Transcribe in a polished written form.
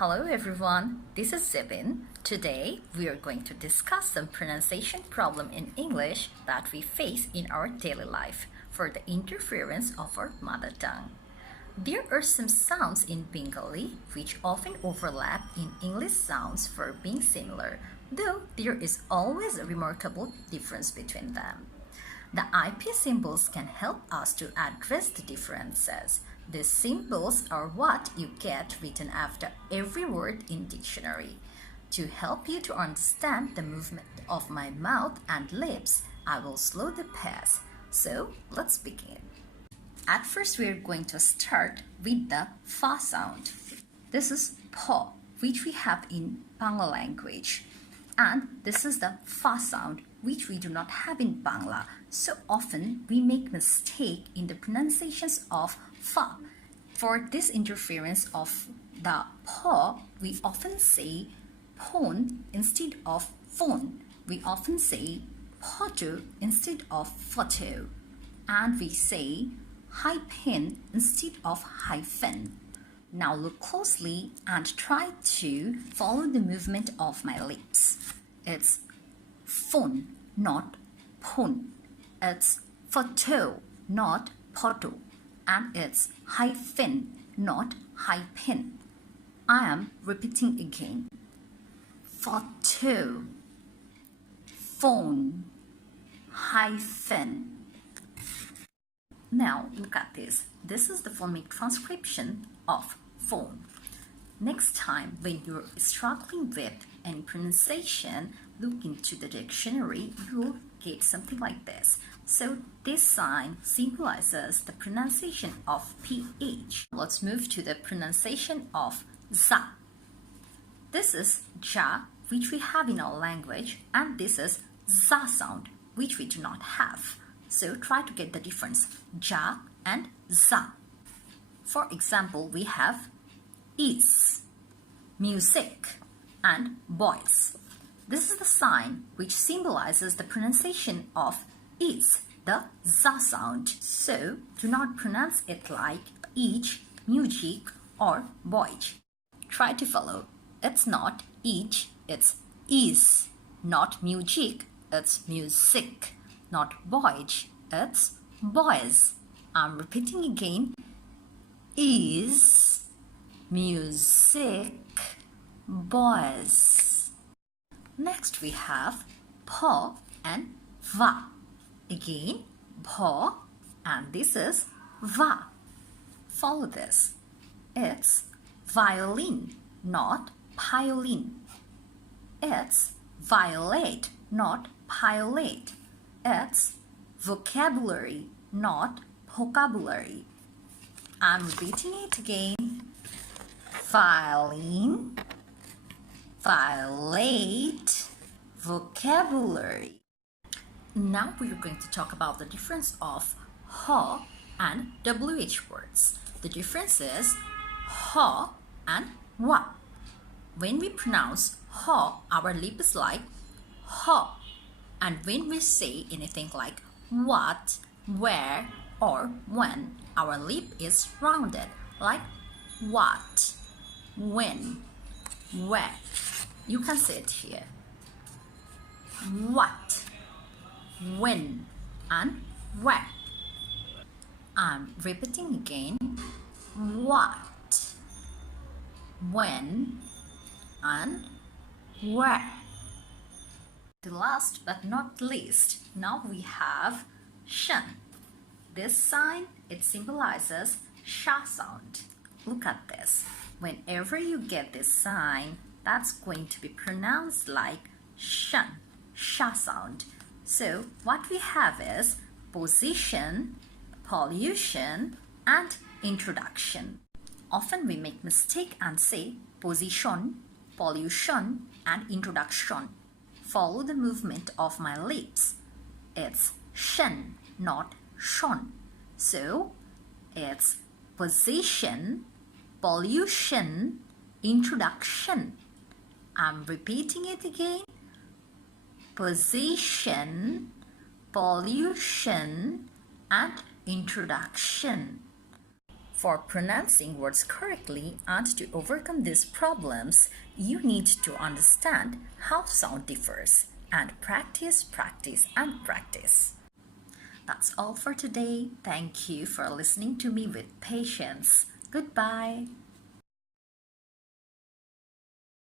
Hello everyone, this is Zibin. Today we are going to discuss some pronunciation problem in English that we face in our daily life for the interference of our mother tongue. There are some sounds in Bengali which often overlap in English sounds for being similar, though there is always a remarkable difference between them. The IP symbols can help us to address the differences. These symbols are what you get written after every word in dictionary. To help you to understand the movement of my mouth and lips, I will slow the pace. So let's begin. At first, we are going to start with the fa sound. This is po, which we have in Bangla language. And this is the fa sound, which we do not have in Bangla. So often we make mistake in the pronunciations of fa. For this interference of the po, we often say pon instead of phone. We often say photo instead of photo. And we say hyphen instead of hyphen. Now look closely and try to follow the movement of my lips. It's phone, not pon. It's photo, not photo. And it's hyphen, not hyphen. I am repeating again. Photo, phone, hyphen. Now look at this. This is the phonic transcription of phone. Next time when you're struggling with any pronunciation, look into the dictionary, you'll get something like this. So this sign symbolizes the pronunciation of PH. Let's move to the pronunciation of za. This is ja, which we have in our language, and this is za sound, which we do not have. So try to get the difference, ja and za. For example, we have is, music, and boys. This is the sign which symbolizes the pronunciation of is, the za sound. So do not pronounce it like each, music, or boys. Try to follow. It's not each, it's is. Not music, it's music. Not boys, it's boys. I'm repeating again. Is, music, boys. Next we have po and va. Again, po, and this is va. Follow this. It's violin, not violin. It's violet, not pilot. It's vocabulary, not vocabulary. I'm repeating it again. Violin, violet, vocabulary. Now we are going to talk about the difference of ha and wh words. The difference is ha and wa. When we pronounce ha, our lip is like ha. And when we say anything like what, where, or when, our lip is rounded, like what, when, where. You can say it here. What, when, and where. I'm repeating again. What, when, and where. The last but not least, now we have shan. This sign, it symbolizes sha sound. Look at this. Whenever you get this sign, that's going to be pronounced like shan, sha sound. So what we have is position, pollution, and introduction. Often we make mistake and say position, pollution, and introduction. Follow the movement of my lips. It's shen, not shon. So it's position, pollution, introduction. I'm repeating it again. Position, pollution, and introduction. For pronouncing words correctly and to overcome these problems, you need to understand how sound differs and practice, practice, and practice. That's all for today. Thank you for listening to me with patience. Goodbye.